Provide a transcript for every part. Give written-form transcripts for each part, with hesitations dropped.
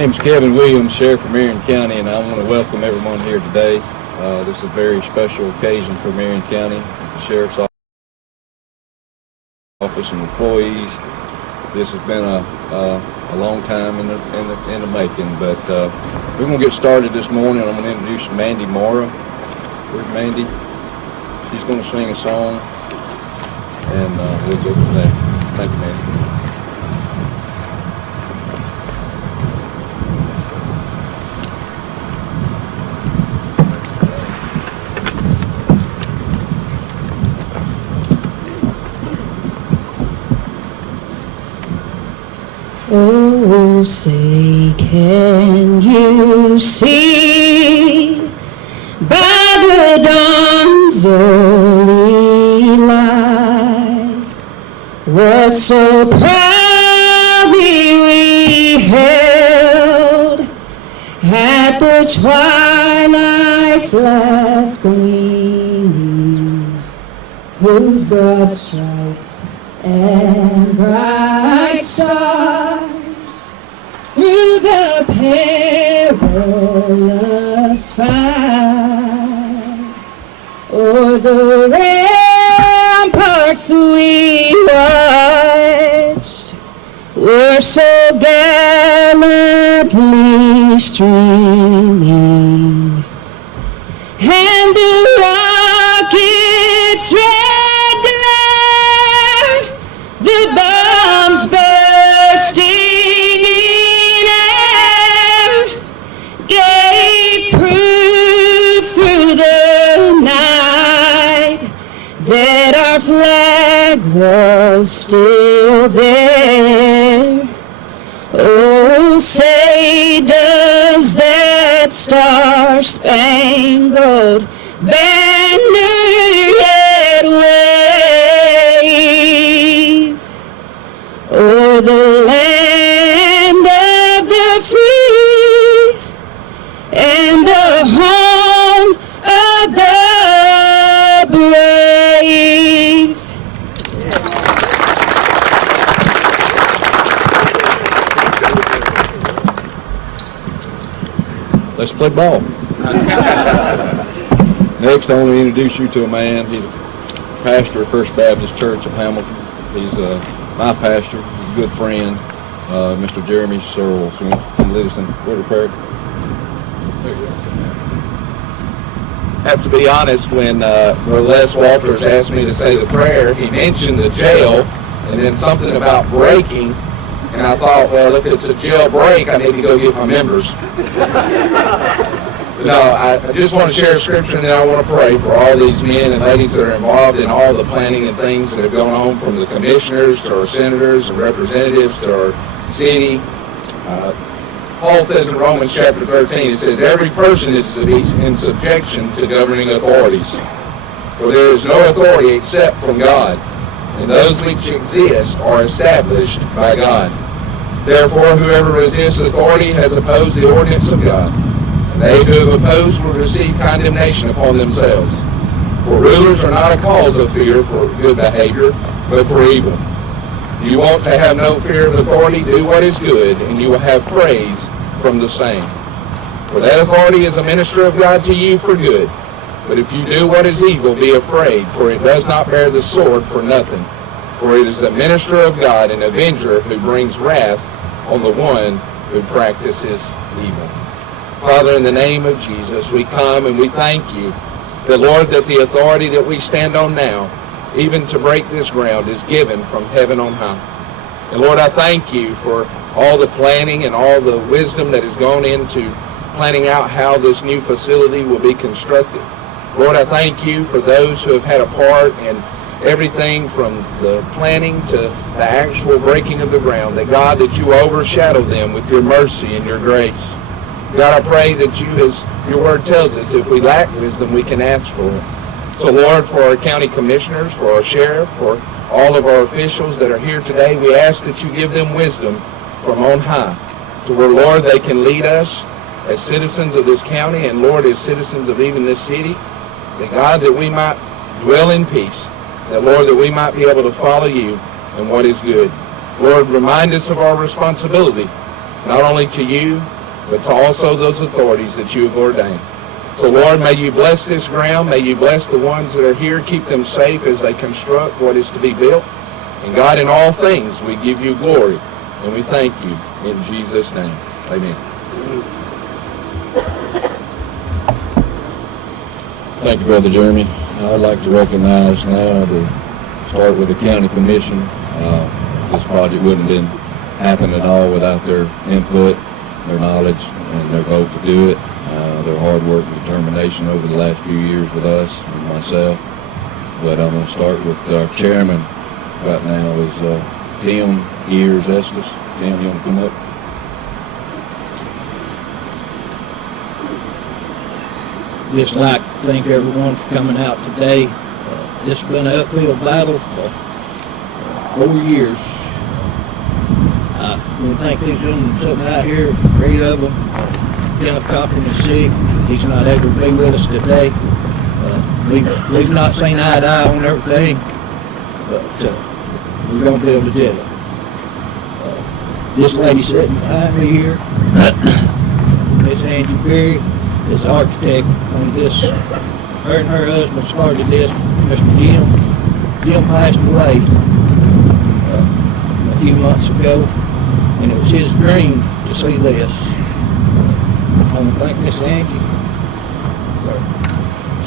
My name is Kevin Williams, Sheriff of Marion County, and I want to welcome everyone here today. This is a very special occasion for Marion County, the Sheriff's Office and employees. This has been a long time in the making, but we're going to get started this morning. I'm going to introduce Mandy Mora. Where's Mandy? She's going to sing a song, and we'll go from there. Thank you, Mandy. Oh, say, can you see by the dawn's early light what so proudly we held at the twilight's last gleaming, whose broad stripes and bright stars through the perilous fight o'er the ramparts we watched were so gallantly streaming, and the rocket's red glare, the bombs bursting in air, gave proof through the night that our flag was still there. Oh, say, does that star-spangled banner yet wave o'er the land of the free and the home of the brave? Let's play ball. Next, I want to introduce you to a man. He's a pastor of First Baptist Church of Hamilton. He's my pastor, he's a good friend, Mr. Jeremy Searles. He lead us in word of prayer. I have to be honest, when Les Walters asked me to say the prayer, he mentioned the jail and then something about breaking, and I thought, well, if it's a jail break, I need to go get my members. No, I just want to share scripture, and then I want to pray for all these men and ladies that are involved in all the planning and things that have gone on, from the commissioners to our senators and representatives to our city. Paul says in Romans chapter 13, it says, every person is to be in subjection to governing authorities. For there is no authority except from God, and those which exist are established by God. Therefore, whoever resists authority has opposed the ordinance of God, and they who have opposed will receive condemnation upon themselves. For rulers are not a cause of fear for good behavior, but for evil. You want to have no fear of authority, do what is good, and you will have praise from the same. For that authority is a minister of God to you for good. But if you do what is evil, be afraid, for it does not bear the sword for nothing. For it is the minister of God, an avenger, who brings wrath on the one who practices evil. Father, in the name of Jesus, we come and we thank you that, Lord, that the authority that we stand on now, even to break this ground, is given from heaven on high. And Lord, I thank you for all the planning and all the wisdom that has gone into planning out how this new facility will be constructed. Lord, I thank you for those who have had a part in everything from the planning to the actual breaking of the ground, that God, that you overshadow them with your mercy and your grace. God, I pray that you, as your word tells us, if we lack wisdom, we can ask for it. So Lord, for our county commissioners, for our sheriff, for all of our officials that are here today, we ask that you give them wisdom from on high, to where, Lord, they can lead us as citizens of this county, and Lord, as citizens of even this city, that God, that we might dwell in peace, that Lord, that we might be able to follow you in what is good. Lord, remind us of our responsibility not only to you, but to also those authorities that you have ordained. So Lord, may you bless this ground, may you bless the ones that are here, keep them safe as they construct what is to be built. And God, in all things, we give you glory, and we thank you in Jesus' name. Amen. Thank you, Brother Jeremy. I'd like to recognize now to start with the county commission. This project wouldn't have been happen at all without their input, their knowledge, and their vote to do it. Their hard work and determination over the last few years with us and myself. But I'm going to start with our chairman right now is Tim Ears Estes. Tim, you want to come up? Just like to thank everyone for coming out today. This has been an uphill battle for 4 years. I want to thank these gentlemen sitting out here, 3 of them. Kenneth Cochran is sick. He's not able to be with us today. We've not seen eye to eye on everything, but we're going to be able to do it. This lady sitting behind me here, Miss Angie Berry, is the architect on this. Her and her husband started this, Mr. Jim. Jim passed away a few months ago, and it was his dream to see this. I want to thank Miss Angie for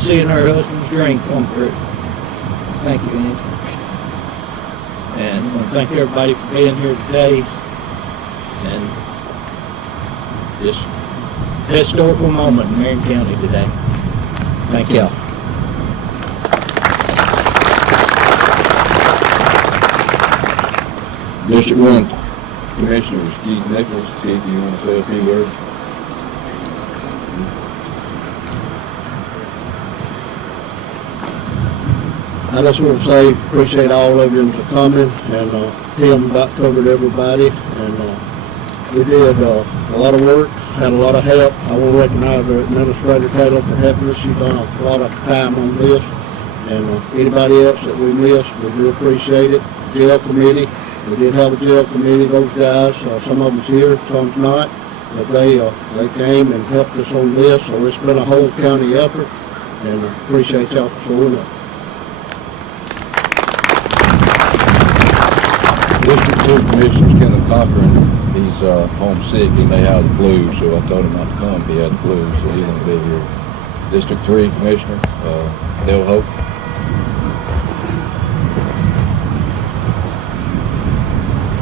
seeing her husband's dream come through. Thank you, Angie. And I want to thank everybody for being here today. And this historical moment in Marion County today. Thank y'all. District 1 Commissioners Keith Nichols. Keith, do you want to say a few words? I just want to say appreciate all of you for coming, and Tim about covered everybody, and we did a lot of work, had a lot of help. I want to recognize our Administrator Taylor for helping us. She's done a lot of time on this, and anybody else that we missed, we do appreciate it. Jail committee, we did have a jail committee. Those guys, some of them's here, some's not, but they came and helped us on this. So it's been a whole county effort, and I appreciate y'all for showing up. District 2 Commissioner Kenneth Cochran, he's homesick. He may have the flu, so I told him not to come if he had the flu, so he won't be here. District 3 Commissioner Dale Hope.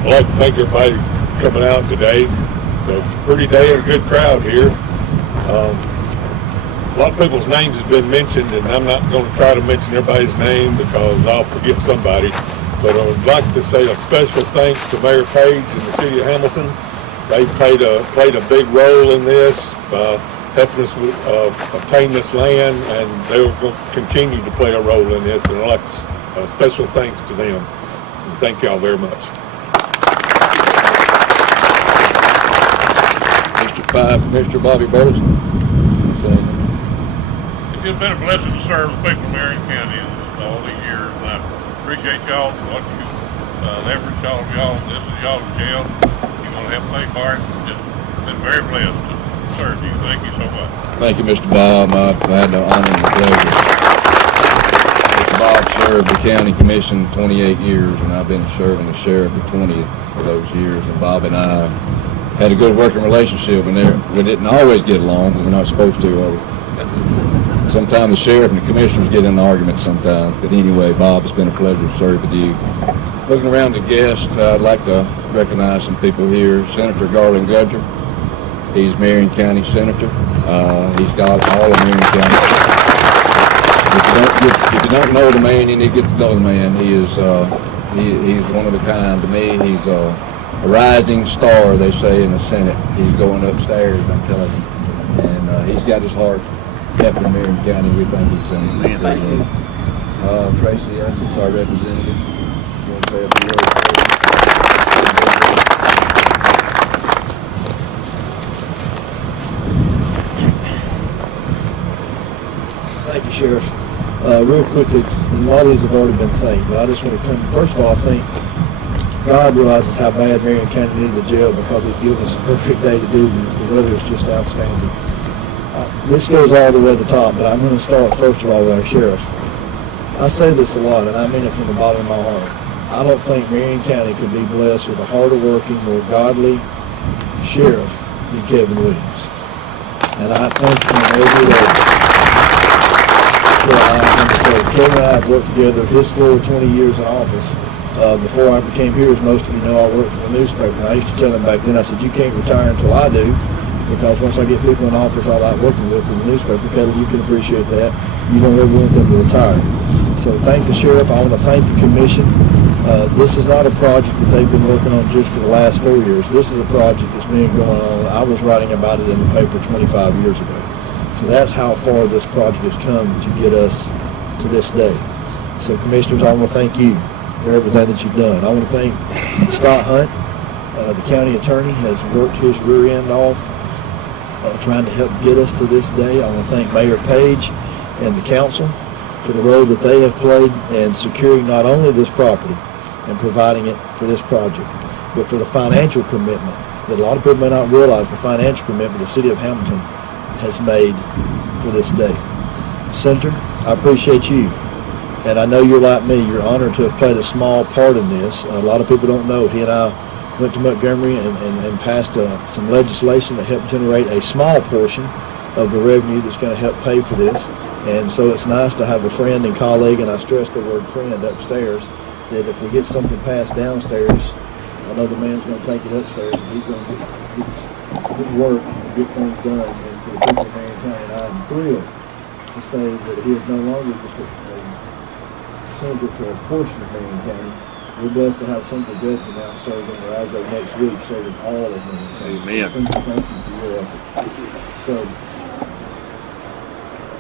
I'd like to thank everybody coming out today. It's a pretty day and a good crowd here. A lot of people's names have been mentioned, and I'm not going to try to mention everybody's name because I'll forget somebody. But I would like to say a special thanks to Mayor Page and the City of Hamilton. They played a big role in this, helping us obtain this land, and they are going to continue to play a role in this. And I'd like special thanks to them. And thank y'all very much. District 5 Commissioner Bobby Burleson. It's been a blessing to serve the people of Marion County all these years, and I appreciate y'all, what you leverage all of y'all. This is y'all's jail. You're going to have to pay for it. Just been very blessed to serve you. Thank you so much. Thank you, Mr. Bob. I've had the honor and the pleasure. Mr. Bob served the county commission 28 years, and I've been serving the sheriff for 20 of those years. And Bob and I had a good working relationship, and we didn't always get along, but we're not supposed to. Sometimes the sheriff and the commissioners get in arguments sometimes. But anyway, Bob, it's been a pleasure to serve with you. Looking around the guests, I'd like to recognize some people here. Senator Garland Gudger. He's Marion County Senator. He's got all of Marion County. If you don't know the man, you need to get to know the man. He is he's one of a kind to me. He's a rising star, they say, in the Senate. He's going upstairs, I'm telling you. And he's got his heart. Deputy Marion County, we think he's going to be great. Tracy, that's our representative. You want to say a few words? Thank you, Sheriff. Real quickly, a lot of these have already been thanked, but I just want to come. First of all, I thank God realizes how bad Marion County needed the jail because He's given us a perfect day to do this. The weather is just outstanding. This goes all the way to the top, but I'm going to start first of all with our sheriff. I say this a lot, and I mean it from the bottom of my heart. I don't think Marion County could be blessed with a harder working, more godly sheriff than Kevin Williams. And I thank him every day. So Kevin and I have worked together his full 20 years in office. Before I became here, as most of you know, I worked for the newspaper. And I used to tell him back then, I said, you can't retire until I do, because once I get people in office I like working with in the newspaper, Kevin, you can appreciate that. You don't ever want them to retire. So thank the sheriff. I want to thank the commission. This is not a project that they've been working on just for the last 4 years. This is a project that's been going on. I was writing about it in the paper 25 years ago. So that's how far this project has come to get us to this day. So commissioners, I want to thank you for everything that you've done. I want to thank Scott Hunt. The county attorney has worked his rear end off trying to help get us to this day. I want to thank Mayor Page and the council for the role that they have played in securing not only this property and providing it for this project, but for the financial commitment that a lot of people may not realize, the financial commitment the city of Hamilton has made for this day. Senator, I appreciate you. And I know you're like me. You're honored to have played a small part in this. A lot of people don't know. He and I went to Montgomery and passed some legislation that helped generate a small portion of the revenue that's going to help pay for this. And so it's nice to have a friend and colleague, and I stress the word friend upstairs, that if we get something passed downstairs, I know the man's going to take it upstairs and he's going to get his work and get things done. And for the people of Marion County, and I am thrilled to say that he is no longer just a senator for a portion of Marion County. We're blessed to have Senator Dept now serving, or as of next week, serving all of Marion County. Amen. So, Senator, thank you for your effort. So,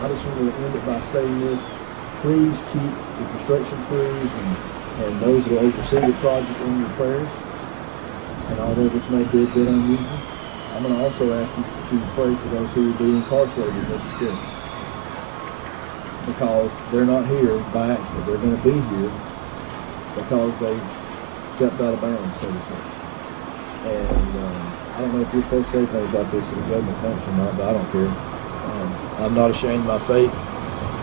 I just want to end it by saying this. Please keep the construction crews and those that oversee the project in your prayers. And although this may be a bit unusual, I'm going to also ask you to pray for those who will be incarcerated in Mississippi. Because they're not here by accident. They're going to be here because they've stepped out of bounds, so to say. And I don't know if you're supposed to say things like this at a government function or not, but I don't care. I'm not ashamed of my faith,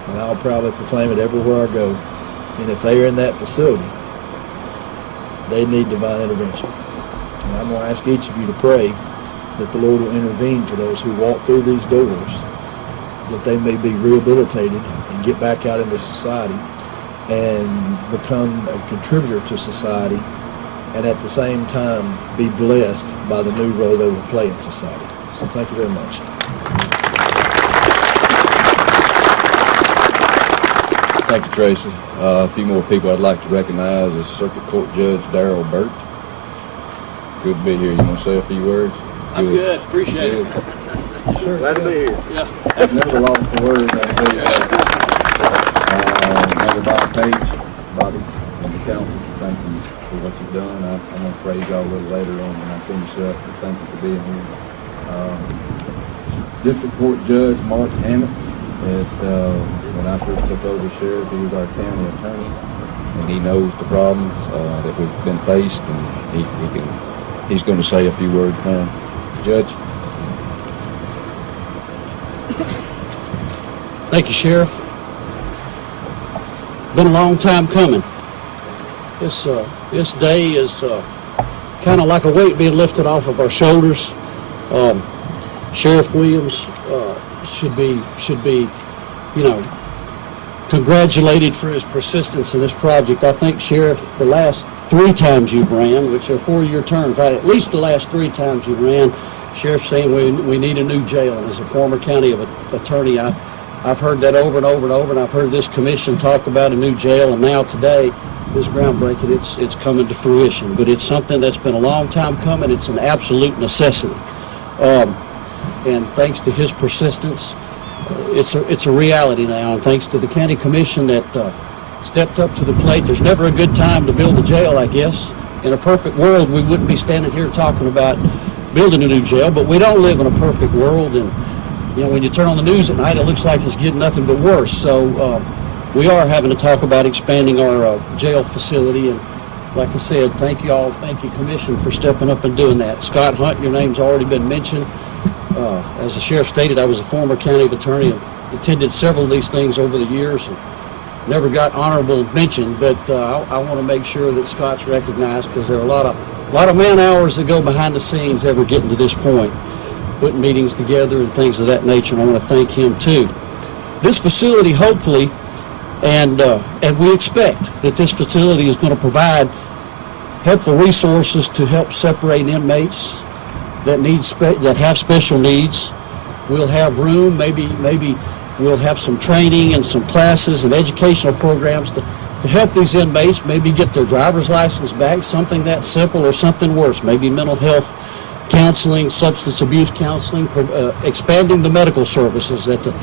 and I'll proudly proclaim it everywhere I go. And if they are in that facility, they need divine intervention. And I'm going to ask each of you to pray that the Lord will intervene for those who walk through these doors, that they may be rehabilitated and get back out into society and become a contributor to society, and at the same time be blessed by the new role they will play in society. So thank you very much. Thank you, Tracy. A few more people I'd like to recognize is Circuit Court Judge Darrell Burt. Good to be here. You want to say a few words? I'm good. Appreciate it. Sure. Glad to be here. Yeah. I've never lost the words. Bobby Page, Bobby, and the council, thank you for what you've done. I'm going to praise y'all a little later on when I finish up, but thank you for being here. District Court Judge Mark Hammett, when I first took over as sheriff, he was our county attorney, and he knows the problems that we've been faced, and he's going to say a few words now. Judge. Thank you, Sheriff. Been a long time coming. This day is kind of like a weight being lifted off of our shoulders. Sheriff Williams should be, congratulated for his persistence in this project. I think, Sheriff, the last 3 times you've ran, which are 4-year terms, right? At least the last 3 times you've ran, Sheriff saying we need a new jail. And as a former county attorney, I've heard that over and over and over, and I've heard this commission talk about a new jail, and now today, this groundbreaking, it's coming to fruition. But it's something that's been a long time coming. It's an absolute necessity. And thanks to his persistence, it's a reality now. And thanks to the county commission that stepped up to the plate. There's never a good time to build a jail, I guess. In a perfect world, we wouldn't be standing here talking about building a new jail, but we don't live in a perfect world. And when you turn on the news at night, it looks like it's getting nothing but worse. So we are having to talk about expanding our jail facility, and like I said, thank you all, thank you Commission for stepping up and doing that. Scott Hunt, your name's already been mentioned. As the sheriff stated, I was a former county attorney and attended several of these things over the years and never got honorable mention, but I want to make sure that Scott's recognized because there are a lot of man hours that go behind the scenes ever getting to this point, putting meetings together and things of that nature, and I want to thank him too. This facility, hopefully, and we expect that this facility is going to provide helpful resources to help separate inmates that have special needs. We'll have room, maybe we'll have some training and some classes and educational programs to help these inmates maybe get their driver's license back, something that simple or something worse, maybe mental health counseling, substance abuse counseling, expanding the medical services that the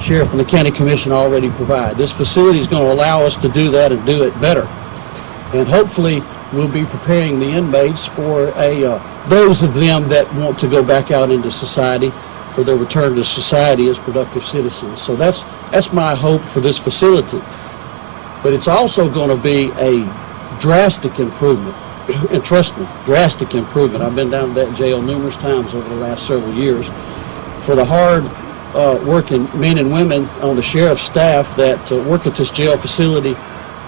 Sheriff and the County Commission already provide. This facility is going to allow us to do that and do it better. And hopefully we'll be preparing the inmates for those of them that want to go back out into society for their return to society as productive citizens. So that's my hope for this facility. But it's also going to be a drastic improvement. And trust me, drastic improvement. I've been down to that jail numerous times over the last several years. For the hard working men and women on the sheriff's staff that work at this jail facility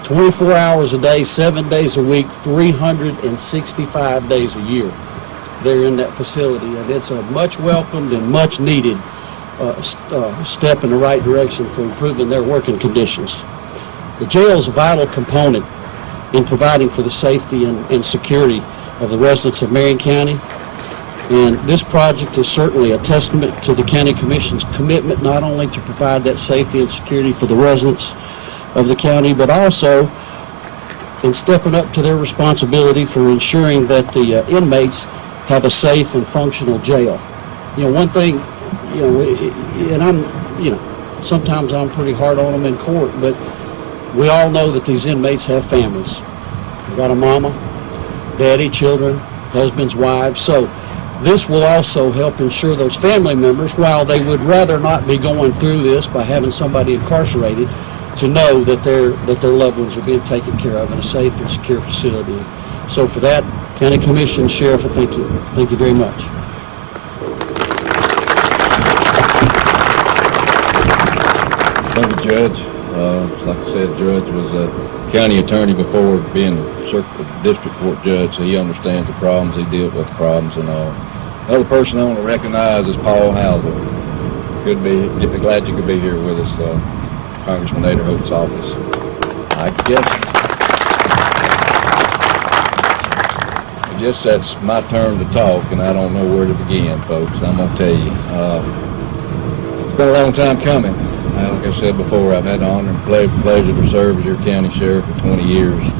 24 hours a day, 7 days a week, 365 days a year. They're in that facility, and it's a much welcomed and much needed step in the right direction for improving their working conditions. The jail is a vital component in providing for the safety and security of the residents of Marion County. And this project is certainly a testament to the County Commission's commitment not only to provide that safety and security for the residents of the county, but also in stepping up to their responsibility for ensuring that the inmates have a safe and functional jail. You know, one thing, sometimes I'm pretty hard on them in court, but we all know that these inmates have families. They got a mama, daddy, children, husbands, wives. So this will also help ensure those family members, while they would rather not be going through this by having somebody incarcerated, to know that their loved ones are being taken care of in a safe and secure facility. So for that, County Commission, Sheriff, thank you. Thank you very much. Thank you, Judge. Like I said, Judge was a county attorney before being a district court judge, so he understands the problems, he deals with the problems and all. Another person I want to recognize is Paul Hauser. Glad you could be here with us, Congressman Aderholt's office. I guess that's my turn to talk, and I don't know where to begin, folks. I'm going to tell you. It's been a long time coming. Like I said before, I've had the honor and pleasure to serve as your county sheriff for 20 years.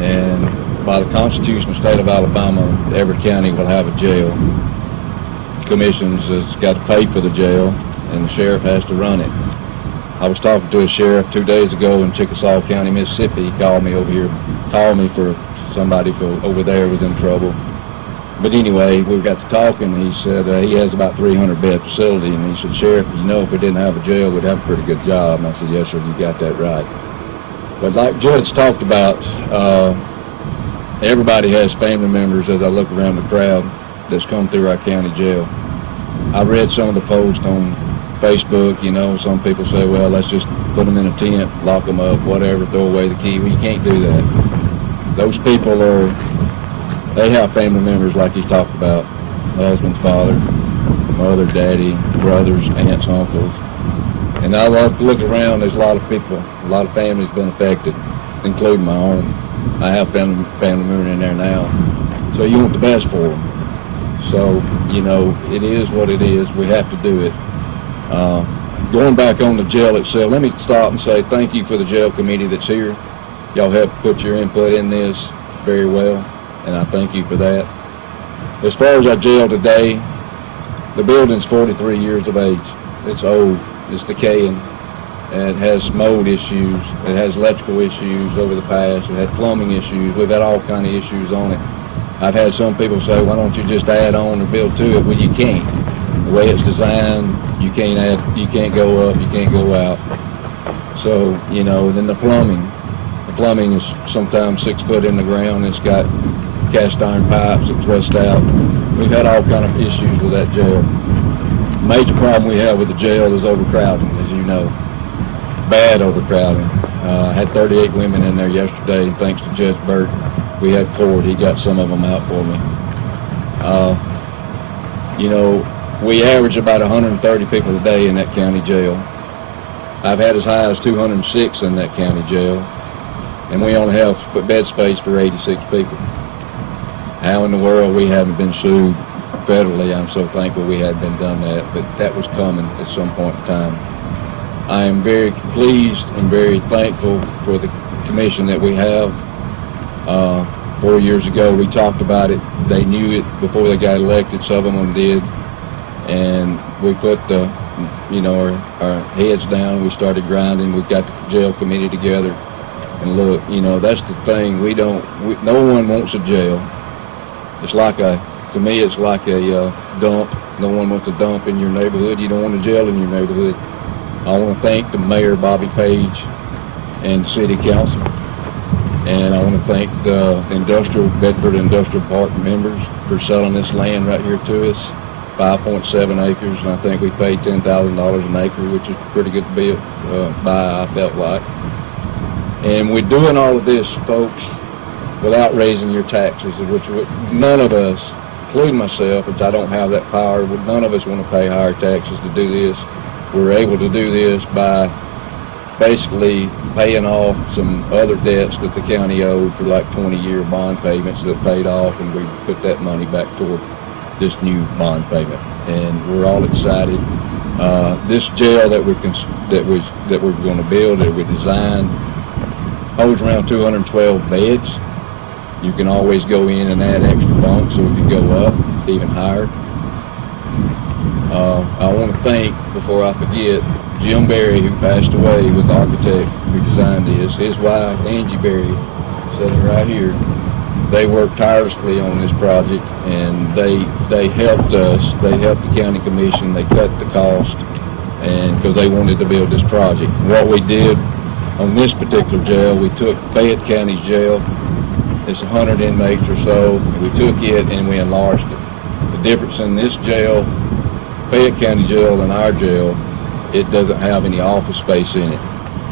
And by the Constitution of the state of Alabama, every county will have a jail. The commissions has got to pay for the jail, and the sheriff has to run it. I was talking to a sheriff 2 days ago in Chickasaw County, Mississippi. He called me for somebody over there was in trouble. But anyway, we got to talking, and he said he has about 300-bed facility, and he said, Sheriff, if we didn't have a jail, we'd have a pretty good job. And I said, yes, sir, you got that right. But like Judge talked about, everybody has family members as I look around the crowd that's come through our county jail. I read some of the posts on Facebook, some people say, well, let's just put them in a tent, lock them up, whatever, throw away the key. Well, you can't do that. Those people they have family members like he's talked about, husband, father, mother, daddy, brothers, aunts, uncles. And I look around, there's a lot of people, a lot of families been affected, including my own. I have family members in there now. So you want the best for them. So, it is what it is. We have to do it. Going back on the jail itself, let me stop and say thank you for the jail committee that's here. Y'all helped put your input in this very well, and I thank you for that. As far as our jail today, the building's 43 years of age. It's old, it's decaying, and it has mold issues, it has electrical issues over the past, it had plumbing issues, we've had all kind of issues on it. I've had some people say, why don't you just add on or build to it? Well, you can't. The way it's designed, you can't add, you can't go up, you can't go out. So, and then the plumbing plumbing is sometimes 6 foot in the ground. It's got cast iron pipes that thrust out. We've had all kind of issues with that jail. Major problem we have with the jail is overcrowding, as you know. Bad overcrowding. I had 38 women in there yesterday, and thanks to Judge Burt, we had court. He got some of them out for me. You know, we average about 130 people a day in that county jail. I've had as high as 206 in that county jail, and we only have bed space for 86 people. How in the world we haven't been sued federally? I'm so thankful we had been done that, but that was coming at some point in time. I am very pleased and very thankful for the commission that we have. 4 years ago, we talked about it. They knew it before they got elected. Some of them did, and we put the, you know, our heads down. We started grinding. We got the jail committee together, and look, you know, that's the thing. No one wants a jail. It's like to me, it's like a dump. No one wants a dump in your neighborhood. You don't want a jail in your neighborhood. I want to thank the mayor, Bobby Page, and the city council. And I want to thank the Bedford Industrial Park members for selling this land right here to us, 5.7 acres, and I think we paid $10,000 an acre, which is pretty good to buy, I felt like. And we're doing all of this, folks, without raising your taxes, which none of us, including myself, which I don't have that power, none of us want to pay higher taxes to do this. We're able to do this by basically paying off some other debts that the county owed for like 20-year bond payments that paid off, and we put that money back toward this new bond payment. And we're all excited. This jail that we're going to build, that we designed, holds around 212 beds. You can always go in and add extra bunks so we can go up even higher. I want to thank, before I forget, Jim Berry, who passed away, was the architect who designed this. His wife, Angie Berry, sitting right here. They worked tirelessly on this project, and they helped us. They helped the county commission. They cut the cost, and because they wanted to build this project. What we did on this particular jail, we took Fayette County's jail. It's 100 inmates or so. And we took it and we enlarged it. The difference in this jail, Fayette County jail, and our jail, it doesn't have any office space in it.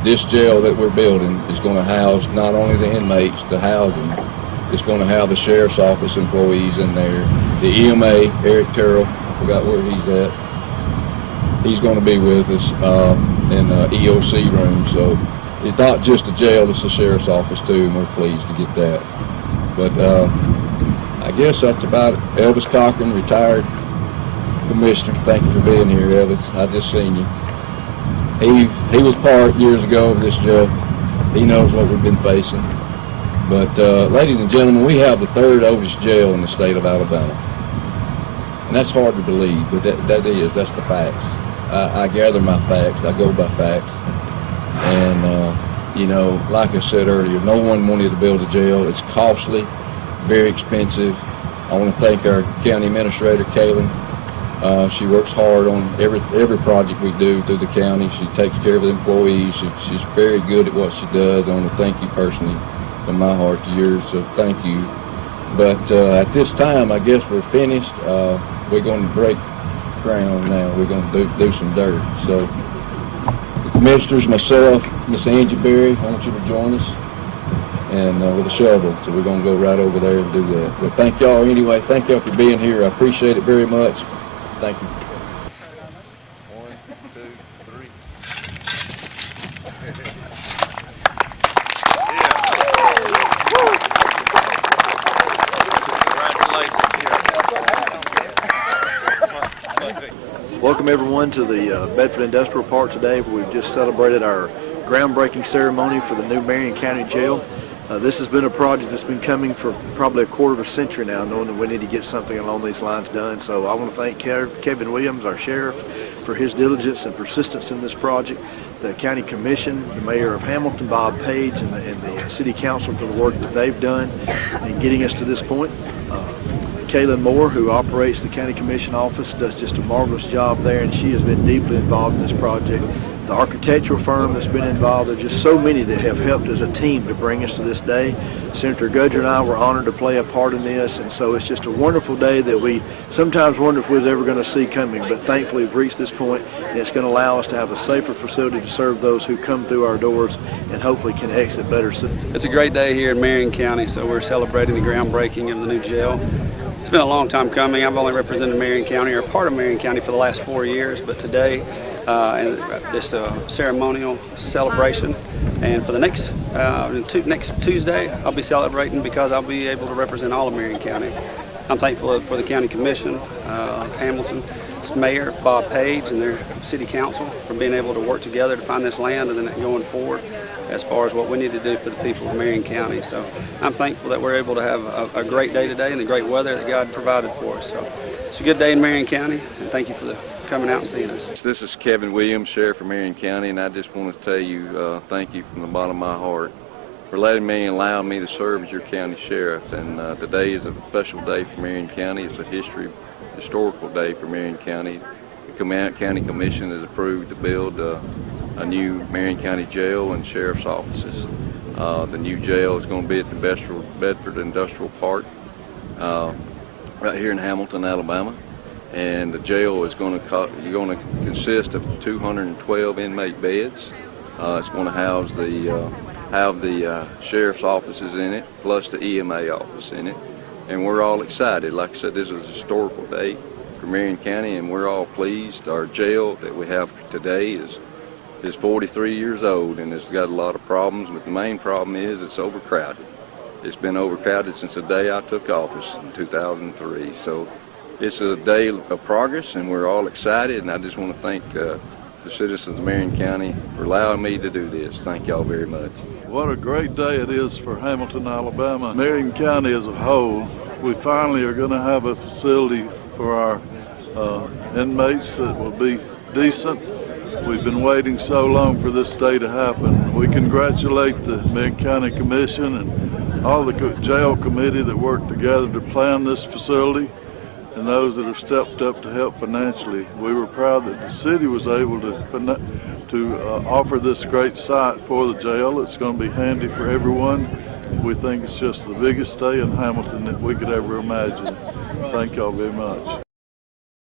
This jail that we're building is going to house not only the inmates, the housing, it's going to have the sheriff's office employees in there. The EMA, Eric Terrell, I forgot where he's at, he's going to be with us in the EOC room. So it's not just a jail, it's the sheriff's office too, and we're pleased to get that. But I guess that's about it. Elvis Cochran, retired commissioner. Thank you for being here, Elvis. I just seen you. He was part years ago of this jail. He knows what we've been facing. But ladies and gentlemen, we have the third oldest jail in the state of Alabama. And that's hard to believe, but that's the facts. I gather my facts. I go by facts. And, you know, like I said earlier, no one wanted to build a jail. It's costly, very expensive. I want to thank our county administrator, Kaylin. She works hard on every project we do through the county. She takes care of the employees. She's very good at what she does. I want to thank you personally from my heart to yours, so thank you. But at this time, I guess we're finished. We're going to break ground now. We're going to do some dirt. So the commissioners, myself, Miss Angie Berry, I want you to join us, and with a shovel. So we're going to go right over there and do that. But thank y'all anyway. Thank y'all for being here. I appreciate it very much. Thank you. 1, 2, 3. Welcome everyone to the Bedford Industrial Park today, where we've just celebrated our groundbreaking ceremony for the new Marion County Jail. This has been a project that's been coming for probably a quarter of a century now, knowing that we need to get something along these lines done. So I want to thank Kevin Williams, our sheriff, for his diligence and persistence in this project, the county commission, the mayor of Hamilton, Bob Page, and the city council for the work that they've done in getting us to this point. Kaylin Moore, who operates the county commission office, does just a marvelous job there, and she has been deeply involved in this project. the architectural firm that's been involved. There's just so many that have helped as a team to bring us to this day. Senator Gudger and I were honored to play a part in this, and so it's just a wonderful day that we sometimes wonder if we was ever going to see coming, but thankfully we've reached this point, and it's going to allow us to have a safer facility to serve those who come through our doors and hopefully can exit better citizens. It's a great day here in Marion County, so we're celebrating the groundbreaking of the new jail. It's been a long time coming. I've only represented Marion County, or part of Marion County, for the last 4 years, but today, this ceremonial celebration, and for the next Tuesday, I'll be celebrating because I'll be able to represent all of Marion County. I'm thankful for the County Commission, Hamilton's Mayor, Bob Page, and their City Council for being able to work together to find this land and then going forward as far as what we need to do for the people of Marion County. So I'm thankful that we're able to have a great day today and the great weather that God provided for us. So it's a good day in Marion County, and thank you for coming out and seeing us. This is Kevin Williams, Sheriff of Marion County, and I just want to tell you thank you from the bottom of my heart for letting me and allowing me to serve as your county sheriff. And today is a special day for Marion County. It's a historical day for Marion County. The County Commission has approved to build a new Marion County jail and sheriff's offices. The new jail is going to be at the Bedford Industrial Park right here in Hamilton, Alabama. And the jail is going to consist of 212 inmate beds. It's going to house have the sheriff's offices in it, plus the EMA office in it. And we're all excited. Like I said, this is a historical day for Marion County, and we're all pleased. Our jail that we have today is 43 years old, and it's got a lot of problems, but the main problem is it's overcrowded. It's been overcrowded since the day I took office in 2003. So it's a day of progress, and we're all excited, and I just want to thank the citizens of Marion County for allowing me to do this. Thank y'all very much. What a great day it is for Hamilton, Alabama. Marion County as a whole, we finally are going to have a facility for our inmates that will be decent. We've been waiting so long for this day to happen. We congratulate the Marion County Commission and all the jail committee that worked together to plan this facility, and those that have stepped up to help financially. We were proud that the city was able to offer this great site for the jail. It's going to be handy for everyone. We think it's just the biggest day in Hamilton that we could ever imagine. Thank y'all very much.